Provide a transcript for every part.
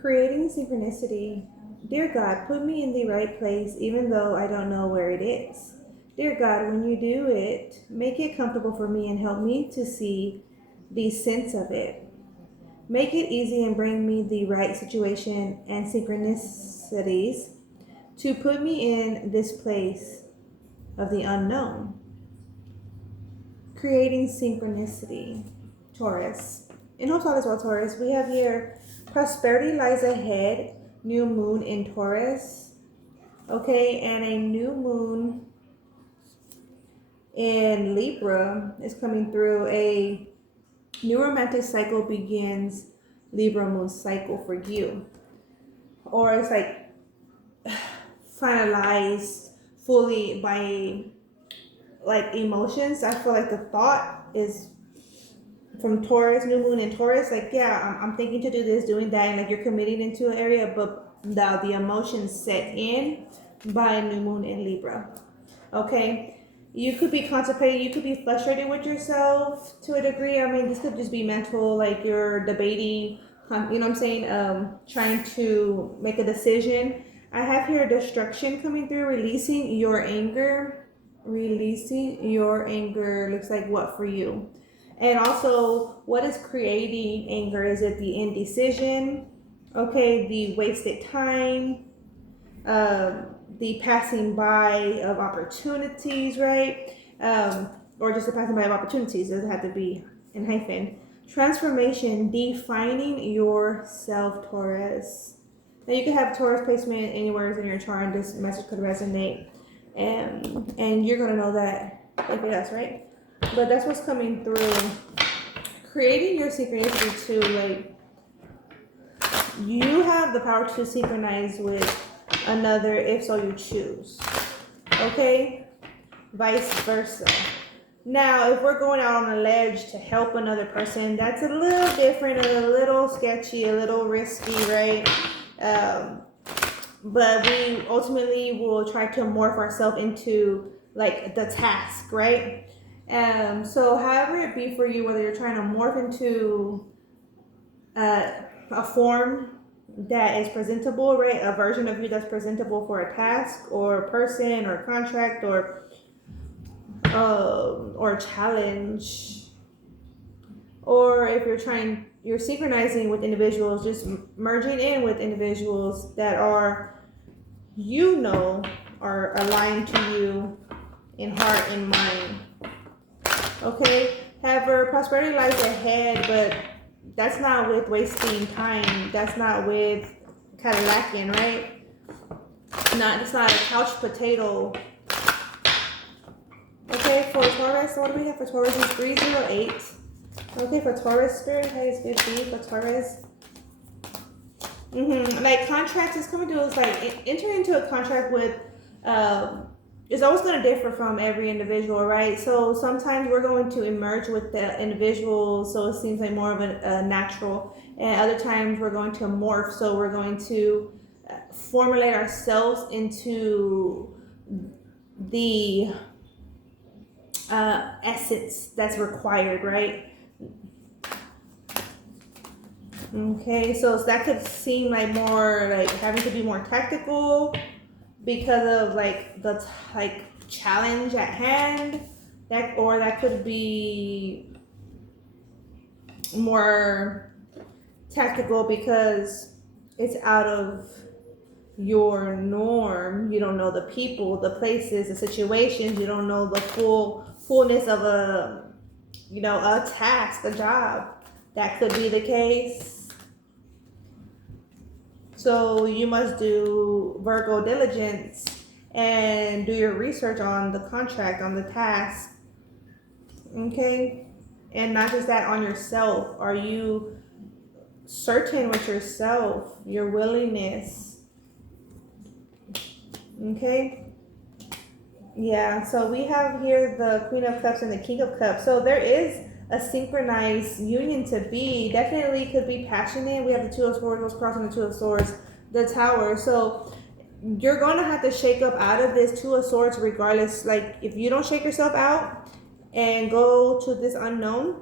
Creating synchronicity. Dear God, put me in the right place even though I don't know where it is. Dear God, when you do it, make it comfortable for me and help me to see the sense of it. Make it easy and bring me the right situation and synchronicities to put me in this place of the unknown. Creating synchronicity. Taurus. In Hope All is Well, Taurus, we have here prosperity lies ahead, new moon in Taurus. Okay, and a new moon in Libra is coming through. A new romantic cycle begins, Libra moon cycle for you. Or it's like finalized fully by like emotions. I feel like the thought is from Taurus, new moon in Taurus, like, yeah, I'm thinking to do this, doing that, and like you're committing into an area, but now the emotions set in by new moon in Libra. Okay, you could be contemplating, you could be frustrated with yourself to a degree. I mean, this could just be mental, like you're debating, you know what I'm saying, trying to make a decision. I have here destruction coming through, releasing your anger. Releasing your anger looks like what for you? And also, what is creating anger? Is it the indecision? Okay, the wasted time, the passing by of opportunities, right? Or just the passing by of opportunities. It doesn't have to be in hyphen. Transformation, defining yourself, Taurus. Now you can have Taurus placement anywhere in your chart, and this message could resonate, and you're gonna know that if it does, right? But that's what's coming through. Creating your synchronicity too, like you have the power to synchronize with another if so you choose. Okay? Vice versa. Now, if we're going out on a ledge to help another person, that's a little different, a little sketchy, a little risky, right? But we ultimately will try to morph ourselves into like the task, right? So however it be for you, whether you're trying to morph into a form that is presentable, right? A version of you that's presentable for a task or a person or a contract or a challenge. Or if you're synchronizing with individuals, just merging in with individuals that are, are aligned to you in heart and mind. Okay, however, prosperity lies ahead, but that's not with wasting time. That's not with kind of lacking, right? It's not a couch potato. Okay, for Taurus, what do we have for Taurus? Is 308. Okay, for Taurus, Spirit has good be for Taurus. Like contracts is coming to us, like entering into a contract with is always going to differ from every individual, right? So sometimes we're going to emerge with the individual, so it seems like more of a natural, and other times we're going to morph, so we're going to formulate ourselves into the essence that's required, right? Okay, so that could seem like more like having to be more tactical because of like the challenge at hand, that could be more tactical because it's out of your norm. You don't know the people, the places, the situations. You don't know the fullness of a task, a job. That could be the case. So you must do Virgo diligence and do your research on the contract, on the task. Okay? And not just that, on yourself. Are you certain with yourself, your willingness? Okay? Yeah, so we have here the Queen of Cups and the King of Cups. So there is a synchronized union to be. Definitely could be passionate. We have the Two of Swords, what's crossing the Two of Swords, the Tower. So you're going to have to shake up out of this Two of Swords regardless. Like if you don't shake yourself out and go to this unknown,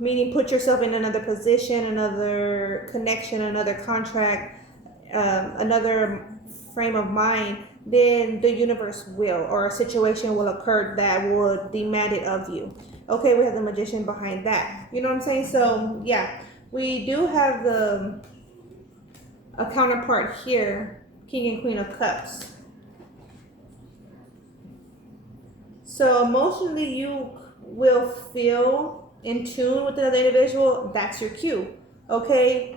meaning put yourself in another position, another connection, another contract, another frame of mind, then the universe will, or a situation will occur that will demand it of you. Okay, we have the Magician behind that. You know what I'm saying? So yeah, we do have a counterpart here, King and Queen of Cups. So emotionally, you will feel in tune with another individual. That's your cue. Okay.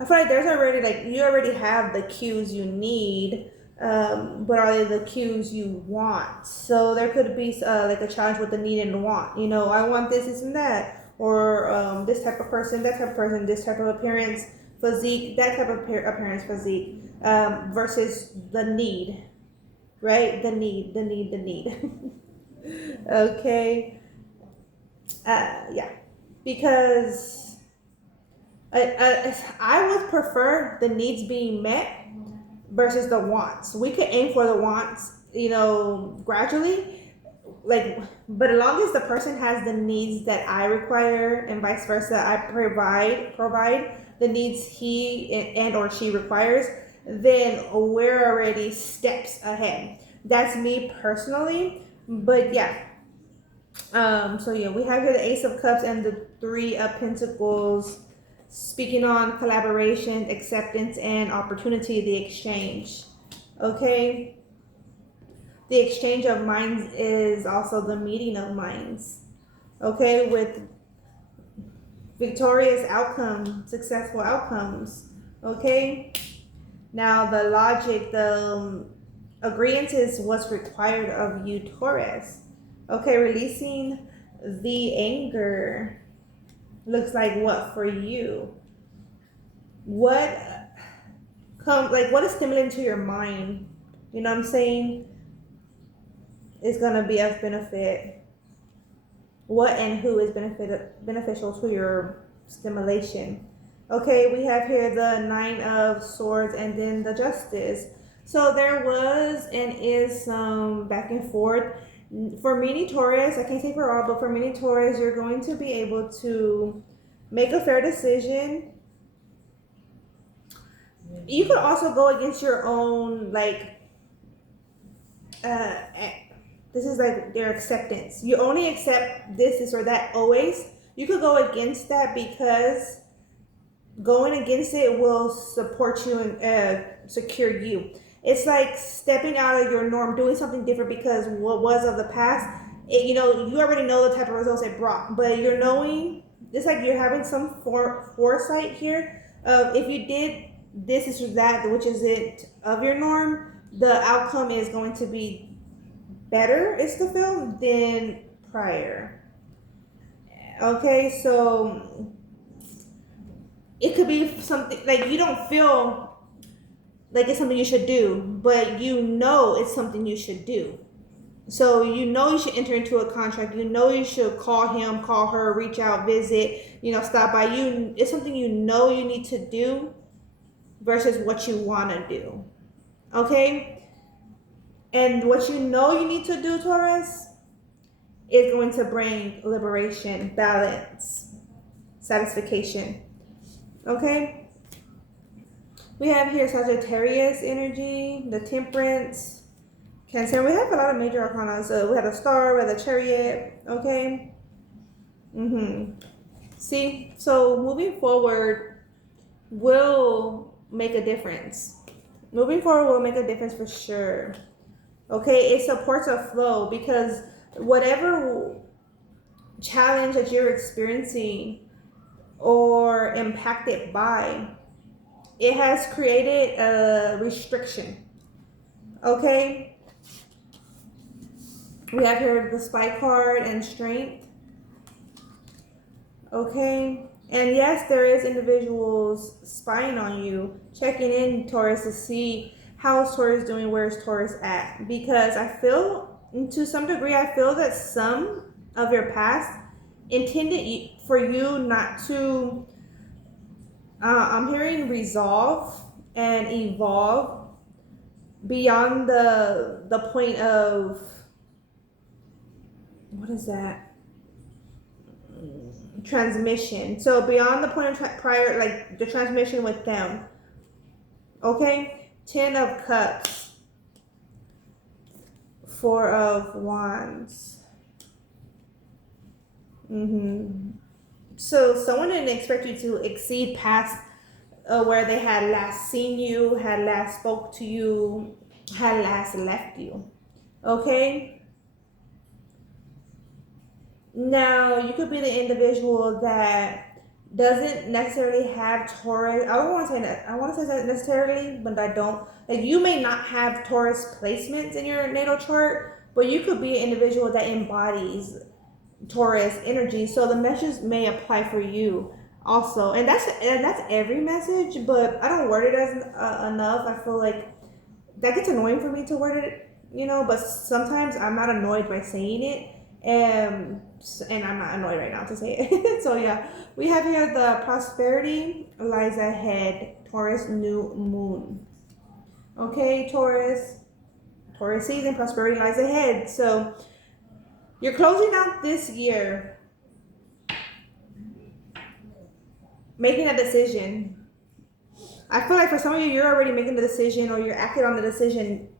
I feel like there's already, like, you already have the cues you need, but are they the cues you want? So there could be like a challenge with the need and the want. You know, I want this and that, or this type of person, that type of person, this type of appearance, physique, that type of appearance, physique, versus the need, right? The need. Okay. Yeah, because I would prefer the needs being met versus the wants. We could aim for the wants, you know, gradually, like, but as long as the person has the needs that I require and vice versa, I provide the needs he and or she requires, then we're already steps ahead. That's me personally, but yeah. So yeah, we have here the Ace of Cups and the Three of Pentacles, speaking on collaboration, acceptance, and opportunity, the exchange. Okay. The exchange of minds is also the meeting of minds. Okay, with victorious outcome, successful outcomes. Okay. Now the logic, the agreement is what's required of you, Taurus. Okay, releasing the anger looks like what for you? What what is stimulating to your mind? You know what I'm saying? Is gonna be of benefit. What and who is beneficial to your stimulation? Okay, we have here the Nine of Swords and then the Justice. So there was and is some back and forth. For many Taurus, I can't say for all, but for many Taurus, you're going to be able to make a fair decision. You could also go against your own, like, this is like their acceptance. You only accept this or that always. You could go against that because going against it will support you and secure you. It's like stepping out of your norm, doing something different because what was of the past, you know, you already know the type of results it brought, but you're knowing, it's like you're having some foresight here of if you did this or that, which is it of your norm, the outcome is going to be better, it's the feel, than prior. Okay, so it could be something like you don't feel like it's something you should do, but you know it's something you should do. So you know you should enter into a contract. You know you should call him, call her, reach out, visit, you know, stop by. You, it's something you know you need to do versus what you want to do. Okay? And what you know you need to do, Taurus, is going to bring liberation, balance, satisfaction. Okay? We have here Sagittarius energy, the Temperance, Cancer. We have a lot of major arcana. So we have a Star, we have the Chariot. Okay. See, so moving forward will make a difference. Moving forward will make a difference for sure. Okay, it supports a flow because whatever challenge that you're experiencing or impacted by, it has created a restriction. Okay. We have here the Spy card and Strength. Okay. And yes, there is individuals spying on you, checking in, Taurus, to see how's Taurus doing, where's Taurus at. Because I feel, to some degree, I feel that some of your past intended for you not to, I'm hearing resolve and evolve beyond the point of what is that? Transmission. So beyond the point of prior, like the transmission with them. Okay, 10 of Cups, 4 of Wands. So someone didn't expect you to exceed past where they had last seen you, had last spoke to you, had last left you. Okay? Now, you could be the individual that doesn't necessarily have Taurus. I don't want to say that. I want to say that necessarily, but I don't. Like, you may not have Taurus placements in your natal chart, but you could be an individual that embodies Taurus energy. So the message may apply for you also, and that's every message. But I don't word it as enough. I feel like that gets annoying for me to word it, But sometimes I'm not annoyed by saying it, and I'm not annoyed right now to say it. So yeah, we have here the prosperity lies ahead. Taurus new moon. Okay, Taurus season, prosperity lies ahead. So you're closing out this year, making a decision. I feel like for some of you, you're already making the decision, or you're acting on the decision.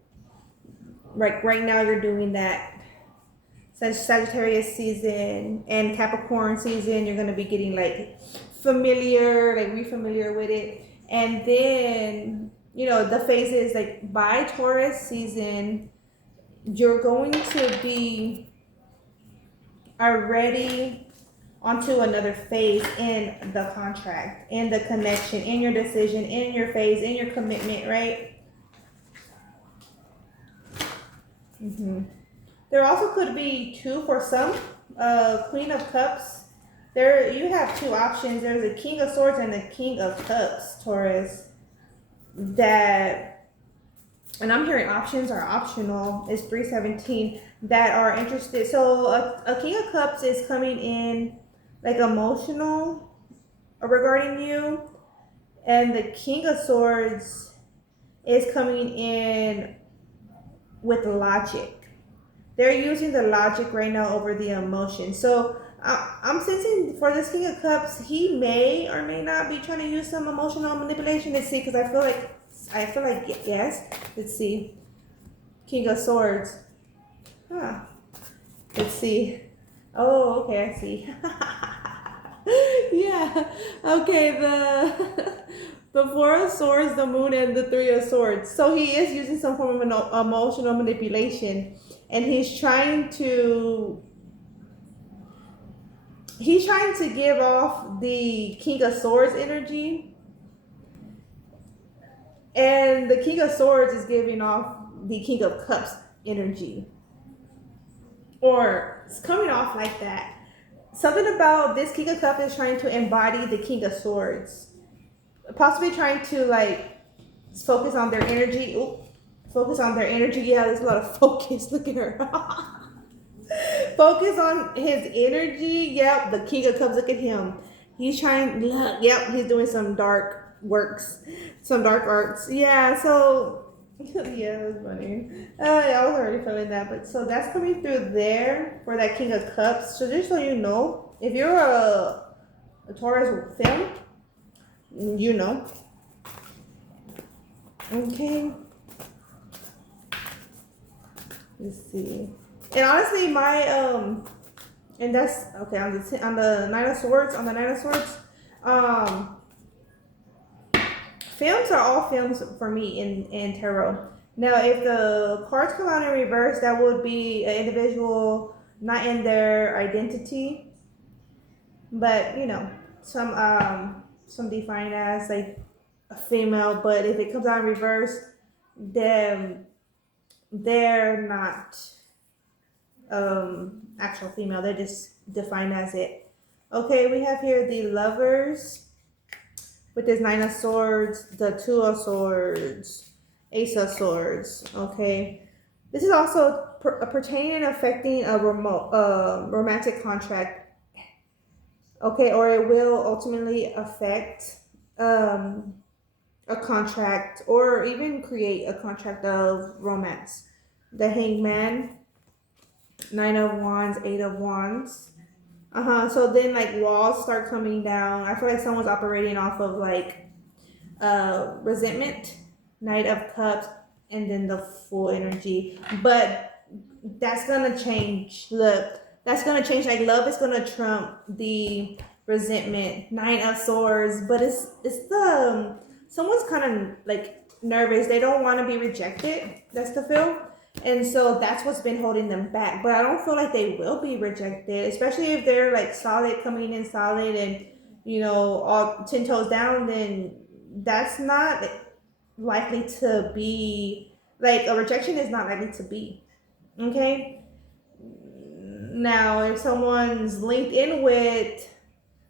Right now, you're doing that. Sagittarius season and Capricorn season, you're gonna be getting like familiar, like re-familiar with it, and then the phases like by Taurus season, you're going to be already onto another phase in the contract, in the connection, in your decision, in your phase, in your commitment, right? There also could be two for some. Queen of Cups. There you have two options. There's a King of Swords and a King of Cups, Taurus. And I'm hearing options are optional. It's 317 that are interested. So a King of Cups is coming in like emotional regarding you, and the King of Swords is coming in with logic. They're using the logic right now over the emotion. So I'm sensing for this King of Cups, he may or may not be trying to use some emotional manipulation. Let's see, because I feel like yes. Let's see. King of Swords. Let's see. Oh, okay, I see. Yeah. Okay, the Four of Swords, the Moon, and the Three of Swords. So he is using some form of emotional manipulation, and he's trying to give off the King of Swords energy, and the King of Swords is giving off the King of Cups energy, or it's coming off like that. Something about this King of Cups is trying to embody the King of Swords, possibly trying to like focus on their energy. Focus on their energy. Yeah, there's a lot of focus. Look at her. Focus on his energy. Yep, the King of Cups. Look at him. He's trying. Yep, he's doing some dark works, some dark arts. Yeah. So yeah, it was funny. I was already feeling that, but so that's coming through there for that King of Cups. So just so you know, if you're a Taurus film, you know. Okay. Let's see. And honestly, my and that's okay on the Nine of Swords. On the Nine of Swords, films are all films for me in tarot. Now, if the cards come out in reverse, that would be an individual not in their identity, but some defined as like a female. But if it comes out in reverse, then they're not actual female. They're just defined as it. Okay, we have here the Lovers with this Nine of Swords, the Two of Swords, Ace of Swords. Okay, this is also pertaining and affecting a romantic contract. Okay, or it will ultimately affect a contract, or even create a contract of romance. The Hangman. Nine of Wands, Eight of Wands. So then like walls start coming down. I feel like someone's operating off of like resentment. Knight of Cups, and then the Full energy. But that's gonna change. Look, that's gonna change. Like love is gonna trump the resentment. Nine of Swords, but it's the someone's kind of like nervous. They don't want to be rejected. That's the feel. And so that's what's been holding them back. But I don't feel like they will be rejected, especially if they're like solid, coming in solid, and all 10 toes down. Then that's not likely to be like a rejection is not likely to be. Okay. Now, if someone's linked in with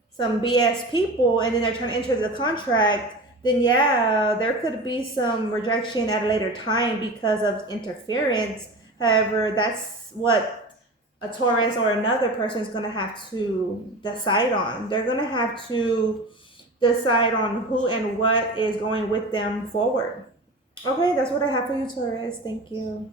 some BS people and then they're trying to enter the contract, then yeah, there could be some rejection at a later time because of interference. However, that's what a Taurus or another person is going to have to decide on. They're going to have to decide on who and what is going with them forward. Okay, that's what I have for you, Taurus. Thank you.